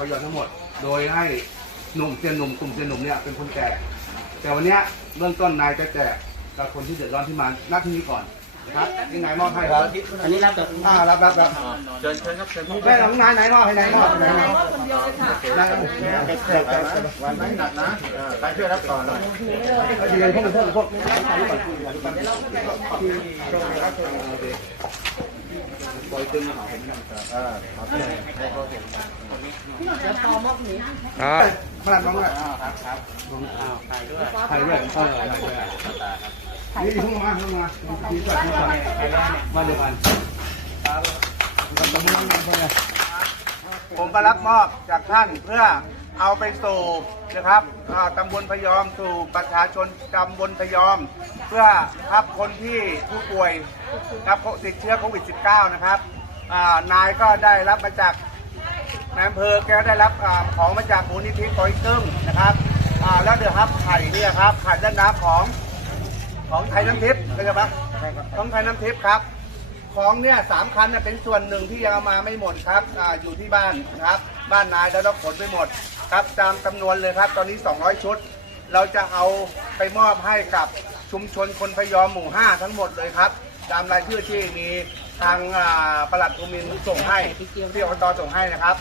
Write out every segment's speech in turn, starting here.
ประโยอน์ทั้งหมด โดยให้หนุ่มเซียนหนุ่มกลุ่มเซียนหนุ่มเนี่ยเป็นคนแจกแต่วันเนี้ยเบื้องต้นนายจะแจกกับคนที่เดือดร้อนที่มาหน้าที่นี้ก่อน ครับยังไงมอบให้ครับอันนี้รับจากอ่ารับรับรับเชิญเชิญครับเชิญครับแม่ของนายไหนมอบให้นายมอบให้นายมอบได้ครับวันไหนหนักนะไปช่วยรับต่อหน่อยเรียนพวกพวกพวกปล่อยตึงหาผมนั่งเออขอบคุณให้เขาเห็นอ่าขนาดน้องเลยครับครับถ่ายด้วยถ่ายด้วยถ่ายด้วย นี่เพิ่งมาห้องมาทีสัตว์มาเดียวกันผมมารับมอบจากท่านเพื่อเอาไปสู่นะครับตำบลพยอมสู่ประชาชนตำบลพยอม เพื่อครับคนที่ผู้ป่วยครับติดเชื้อโควิด -19 นะครับนายก็ได้รับมาจากนายอำเภอแกได้รับอของมาจากมูลนิธิปอยตึ้งนะครับแล้วเดี๋ยวครับไข่เนี่ยครับไข่ด้านน้ำของ ของไทยน้ำทิพย์เข้าใจปะของไทยน้ำทิพย์ครับ ของเนี่ยสามคันน่ะเป็นส่วนหนึ่งที่ยังเอามาไม่หมดครับอาอยู่ที่บ้านนะครับ บ้านนายแล้วเราขนไปหมดครับตามจำนวนเลยครับ ตอนนี้ 200 ชุด เราจะเอาไปมอบให้กับชุมชนคนพยอมหมู่ 5 ทั้งหมดเลยครับ ตามรายชื่อที่มีทางอ่าปลัดภูมินส่งให้ที่อบตส่งให้นะครับ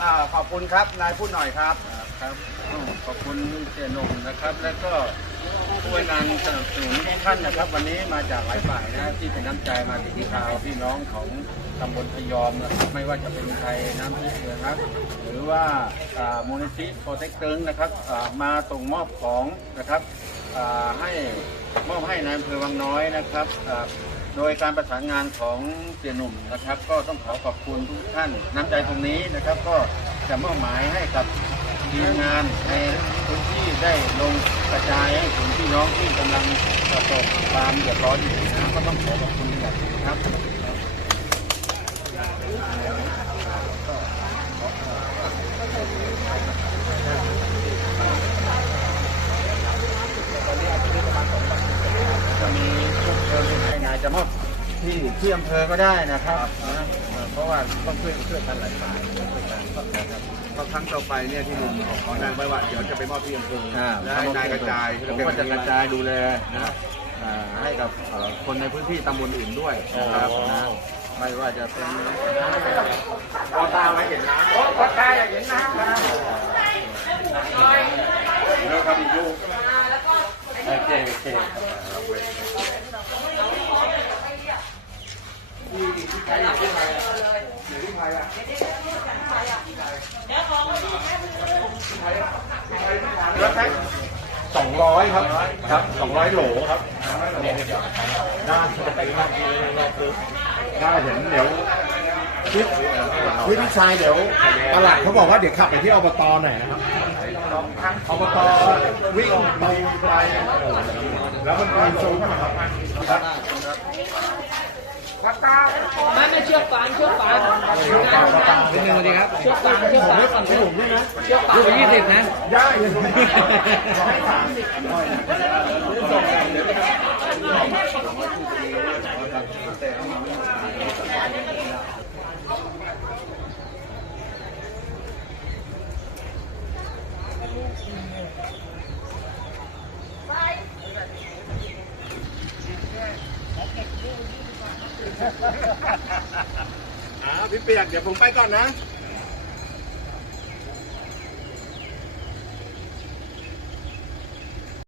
อาขอบคุณครับนายพูดหน่อยครับ ครับขอบคุณเสียหนุ่มนะครับ แล้วก็ผู้นำสนับสนุนทุกท่านนะครับ วันนี้มาจากหลายฝ่ายนะที่เป็นน้ำใจมาถึงชาวพี่น้องของตำบลพยอมนะครับไม่ว่าจะเป็นไทยน้ำทิพย์นะครับหรือว่ามูลนิธิโปรเทคเติงนะครับมาส่งมอบของนะครับให้มอบให้นายอำเภอวังน้อยนะครับโดยการประสานงานของเสียหนุ่มนะครับ ก็ต้องขอขอบคุณทุกท่านน้ำใจตรงนี้นะครับ ก็จะมอบหมายให้กับ ทีมงานในพื้นที่ได้ลงกระจายให้ถึงพี่น้องที่กำลังประสบความเดือดร้อนอยู่นะครับก็ต้องขอขอบคุณอย่างสูงครับจะมีชุดเชิญนายจะมอบที่ที่อำเภอก็ได้นะครับ เพราะว่าต้องช่วยช่วยกันหลายฝ่ายช่วยกันนะครับก็ครั้งต่อไปเนี่ยที่หนุ่มขอนายไว้ว่าเดี๋ยวจะไปมอบที่อำเภออ่าและให้นายกระจายผมก็จะกระจายดูแลนะอ่าให้กับเอ่อคนในพื้นที่ตำบลอื่นด้วยนะครับนะไม่ว่าจะเป็นพอตาไม่เห็นน้ำพอตาอยากเห็นน้ำนะแล้วครับอีกลูกโอเคโอเค สองร้อยครับ ครับสองร้อยโหลครับได้ได้เห็นเดี๋ยวพี่พี่พี่ชายเดี๋ยวตลาดเขาบอกว่าเดี๋ยวขับไปที่อบตหน่อยนะครับอบตวิ่งไปไปแล้วมันเป็นซุ้มนะครับ ไม่ไม่เชือกฟางเชือกฟางนิดนึงสวัสดีครับเชือกฟางเชือกฟางก่อนให้ผมด้วยนะเชือกฟางลูกยี่สิบนะได้เลยร้อยสามสิบ อ่า พี่เปียกเดี๋ยวผมไปก่อนนะ